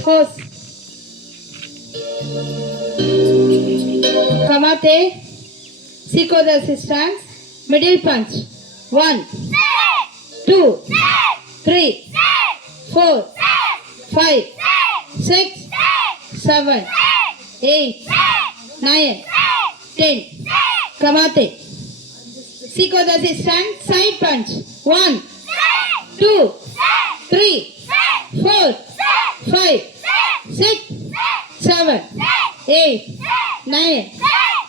Horse. Kamate. Sequence assistance. Middle punch. 1, 2, 3, 4, 5, 6, 7, 8, 9, 10. Kamate. Sequence assistance. Side punch. 1, 2, 3, 4, 5, 6, 7, 8, 9,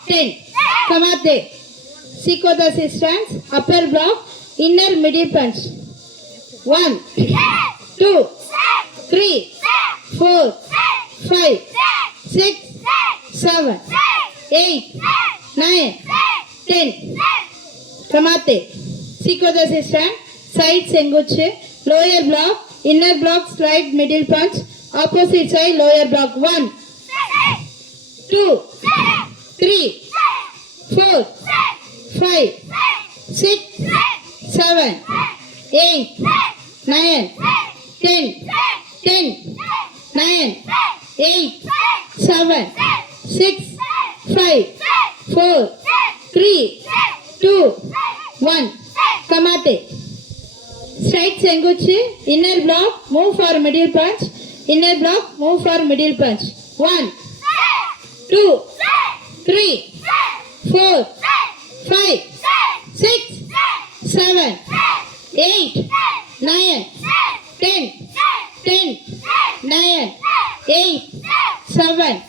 10. Kamate. Sequence assistance. Upper block. Inner middle punch. 1, 2, 3, 4, 5, 6, 7, 8, 9, 10. Kamate. Sequence assistance. Side senguchu. Lower block. Inner block. Slide middle punch. Opposite side lower block. 1, 2, 3, 4, 5, 6, 7, 8, 9, 10, 10, 9, 8, 7, 6, 5, 4, 3, 2, 1. Kamate. Straight senguchu. Inner block. Move for middle punch. Inner block. Move for middle punch. 1, 2, 3, 4, 5, 6, 7, 8, 9, 10, 10, 9, 8, 7,